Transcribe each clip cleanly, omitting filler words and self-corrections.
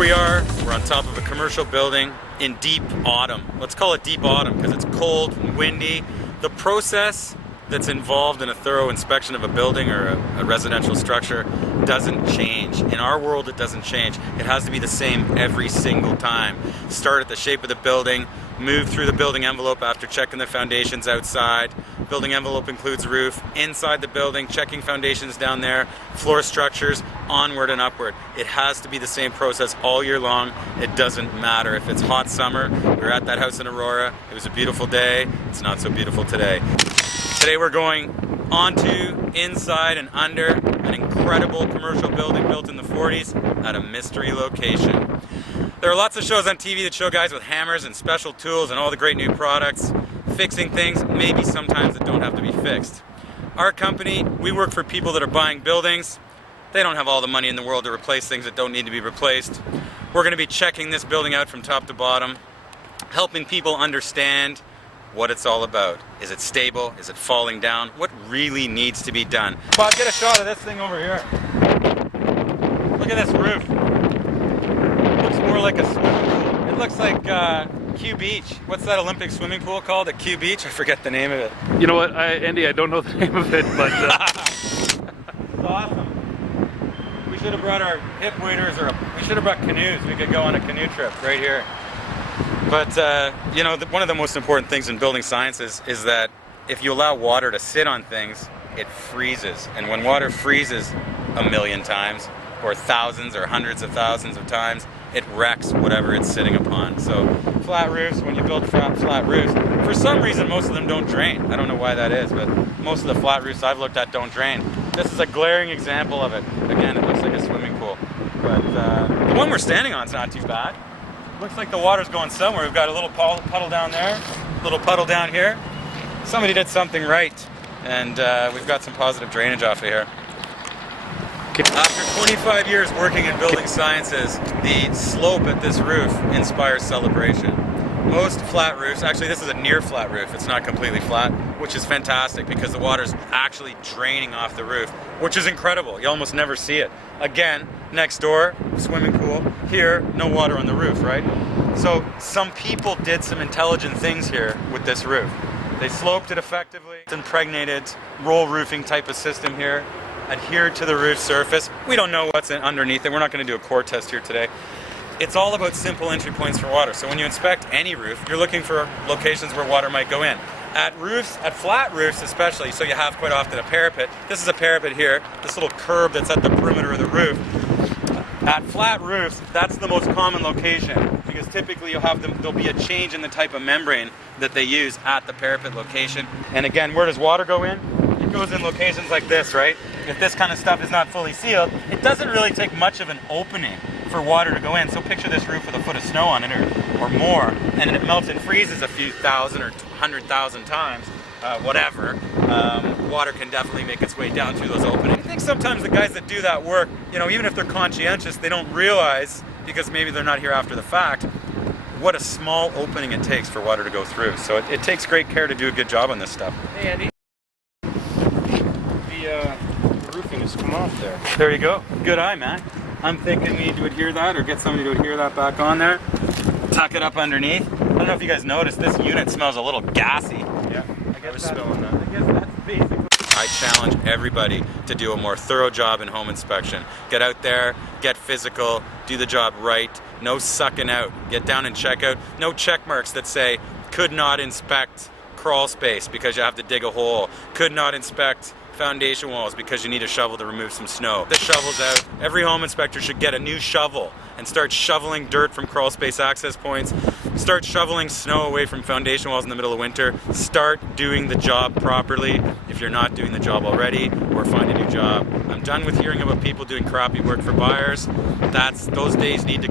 we are, we're on top of a commercial building in deep autumn. Let's call it deep autumn because it's cold and windy. The process that's involved in a thorough inspection of a building or a residential structure doesn't change. In our world, it doesn't change. It has to be the same every single time. Start at the shape of the building, move through the building envelope after checking the foundations outside. Building envelope includes roof. Inside the building, checking foundations down there, floor structures, onward and upward. It has to be the same process all year long. It doesn't matter if it's hot summer. We were at that house in Aurora. It was a beautiful day. It's not so beautiful today. Today we're going onto, inside, and under an incredible commercial building built in the 40s at a mystery location. There are lots of shows on TV that show guys with hammers and special tools and all the great new products, fixing things, maybe sometimes that don't have to be fixed. Our company, we work for people that are buying buildings. They don't have all the money in the world to replace things that don't need to be replaced. We're going to be checking this building out from top to bottom, helping people understand what it's all about. Is it stable? Is it falling down? What really needs to be done? Bob, get a shot of this thing over here. Look at this roof. It looks more like a swimming pool. It looks like Q Beach. What's that Olympic swimming pool called at Q Beach? I forget the name of it. You know what, Andy, I don't know the name of it, but... It's awesome. We should have brought our hip waders, or we should have brought canoes. We could go on a canoe trip right here. But, you know, one of the most important things in building sciences is that if you allow water to sit on things, it freezes. And when water freezes a million times, or thousands or hundreds of thousands of times, it wrecks whatever it's sitting upon. So flat roofs, when you build flat roofs, for some reason most of them don't drain. I don't know why that is, but most of the flat roofs I've looked at don't drain. This is a glaring example of it. Again, it looks like a swimming pool. But the one we're standing on is not too bad. Looks like the water's going somewhere. We've got a little puddle down there, a little puddle down here. Somebody did something right, and we've got some positive drainage off of here. After 25 years working in building sciences, the slope at this roof inspires celebration. Most flat roofs, actually this is a near flat roof, it's not completely flat, which is fantastic because the water's actually draining off the roof, which is incredible. You almost never see it. Again, next door, swimming pool. Here, no water on the roof, right? So some people did some intelligent things here with this roof. They sloped it effectively, impregnated roll roofing type of system here, adhered to the roof surface. We don't know what's underneath it. We're not going to do a core test here today. It's all about simple entry points for water. So when you inspect any roof, you're looking for locations where water might go in. At roofs, at flat roofs especially, so you have quite often a parapet. This is a parapet here, this little curb that's at the perimeter of the roof. At flat roofs, that's the most common location because typically you'll have there'll be a change in the type of membrane that they use at the parapet location. And again, where does water go in? It goes in locations like this, right? If this kind of stuff is not fully sealed, it doesn't really take much of an opening for water to go in. So picture this roof with a foot of snow on it or more, and it melts and freezes a few thousand or 100,000 times, whatever. Water can definitely make its way down through those openings. I think sometimes the guys that do that work, you know, even if they're conscientious, they don't realize, because maybe they're not here after the fact, what a small opening it takes for water to go through. So it takes great care to do a good job on this stuff. Hey Andy, the roofing has come off there. There you go. Good eye, man. I'm thinking we need to adhere that or get somebody to adhere that back on there. Tuck it up underneath. I don't know if you guys noticed, this unit smells a little gassy. Yeah, I was smelling that. I guess that's basically... I challenge everybody to do a more thorough job in home inspection. Get out there, get physical, do the job right. No sucking out. Get down and check out. No check marks that say, could not inspect crawl space because you have to dig a hole. Could not inspect foundation walls because you need a shovel to remove some snow. The shovel's out. Every home inspector should get a new shovel and start shoveling dirt from crawl space access points. Start shoveling snow away from foundation walls in the middle of winter. Start doing the job properly. If you're not doing the job already, or find a new job. I'm done with hearing about people doing crappy work for buyers. Those days need to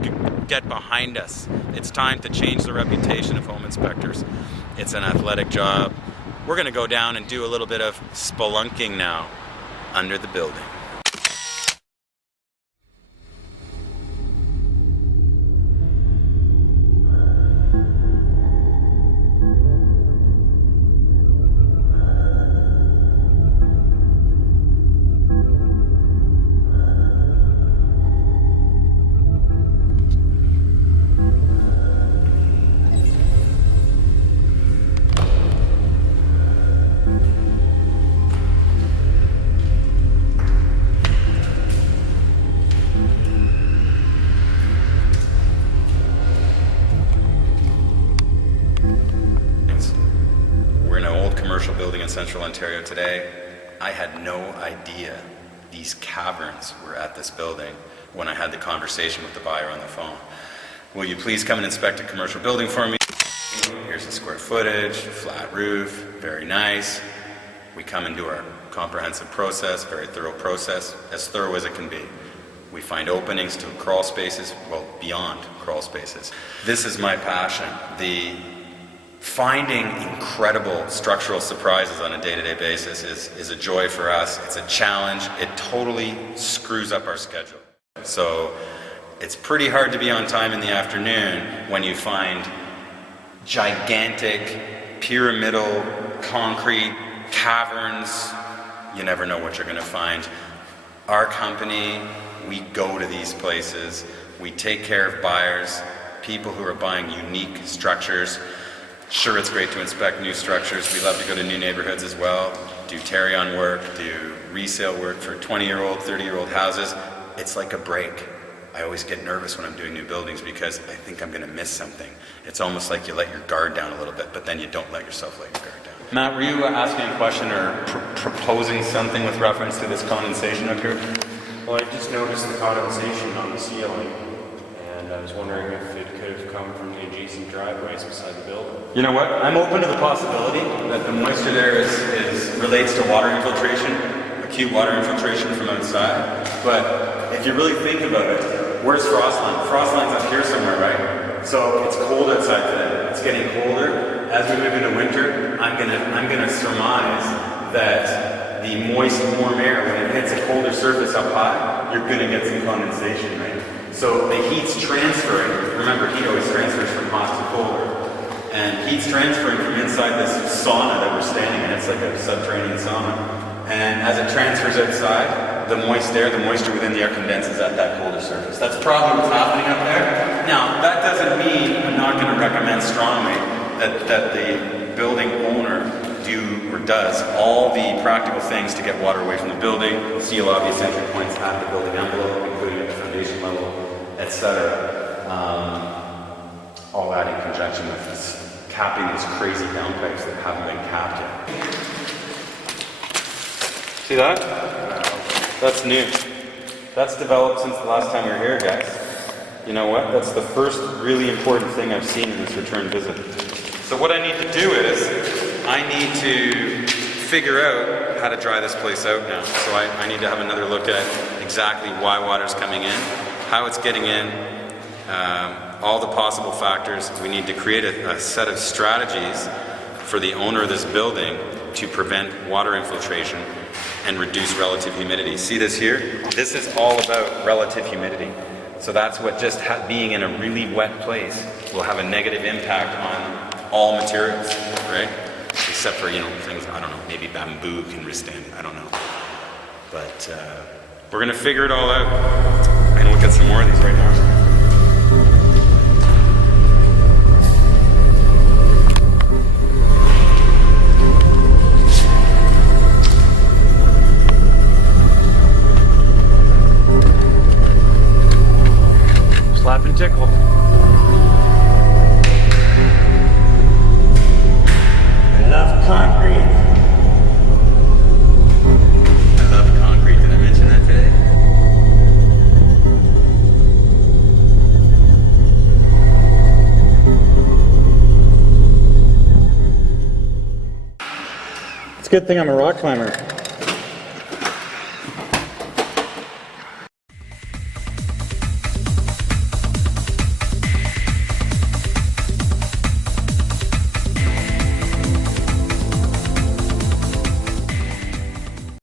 get behind us. It's time to change the reputation of home inspectors. It's an athletic job. We're going to go down and do a little bit of spelunking now under the building. Ontario today. I had no idea these caverns were at this building when I had the conversation with the buyer on the phone. Will you please come and inspect a commercial building for me? Here's the square footage, flat roof, very nice. We come and do our comprehensive process, very thorough process, as thorough as it can be. We find openings to crawl spaces, well, beyond crawl spaces. This is my passion. The finding incredible structural surprises on a day-to-day basis is a joy for us. It's a challenge. It totally screws up our schedule. So it's pretty hard to be on time in the afternoon when you find gigantic, pyramidal, concrete caverns. You never know what you're going to find. Our company, we go to these places. We take care of buyers, people who are buying unique structures. Sure, it's great to inspect new structures. We love to go to new neighborhoods as well, do carry-on work, do resale work for 20-year-old, 30-year-old houses. It's like a break. I always get nervous when I'm doing new buildings because I think I'm going to miss something. It's almost like you let your guard down a little bit, but then you don't let yourself let your guard down. Matt, were you asking a question or proposing something with reference to this condensation up here? Well, I just noticed the condensation on the ceiling, and I was wondering if it could have come from the adjacent driveways beside the building. You know what? I'm open to the possibility that the moisture there relates to water infiltration, acute water infiltration from outside. But if you really think about it, where's Frostline? Frostline's up here somewhere, right? So it's cold outside today. It's getting colder. As we move into winter, I'm gonna surmise that the moist, warm air, when it hits a colder surface up high, you're gonna get some condensation, right? So the heat's transferring. Remember, heat always transfers from hot to colder. And heat's transferring from inside this sauna that we're standing in. It's like a subterranean sauna. And as it transfers outside, the moist air, the moisture within the air condenses at that colder surface. That's probably what's happening up there. Now, that doesn't mean I'm not going to recommend strongly that the building owner do or does all the practical things to get water away from the building, seal obvious entry points at the building envelope, including at the foundation level, etc. All that in conjunction with this capping these crazy downpipes that haven't been capped yet. See that? That's new. That's developed since the last time we were here, guys. You know what? That's the first really important thing I've seen in this return visit. So what I need to do is, I need to figure out how to dry this place out now. So I need to have another look at exactly why water's coming in, how it's getting in, all the possible factors. We need to create a set of strategies for the owner of this building to prevent water infiltration and reduce relative humidity. See this here? This is all about relative humidity. So that's what just being in a really wet place will have a negative impact on all materials, right? Except for, things, I don't know, maybe bamboo can withstand it, I don't know. But we're gonna figure it all out. I'm gonna look at some more of these right now. Slap and tickle. I love concrete. I love concrete. Did I mention that today? It's a good thing I'm a rock climber.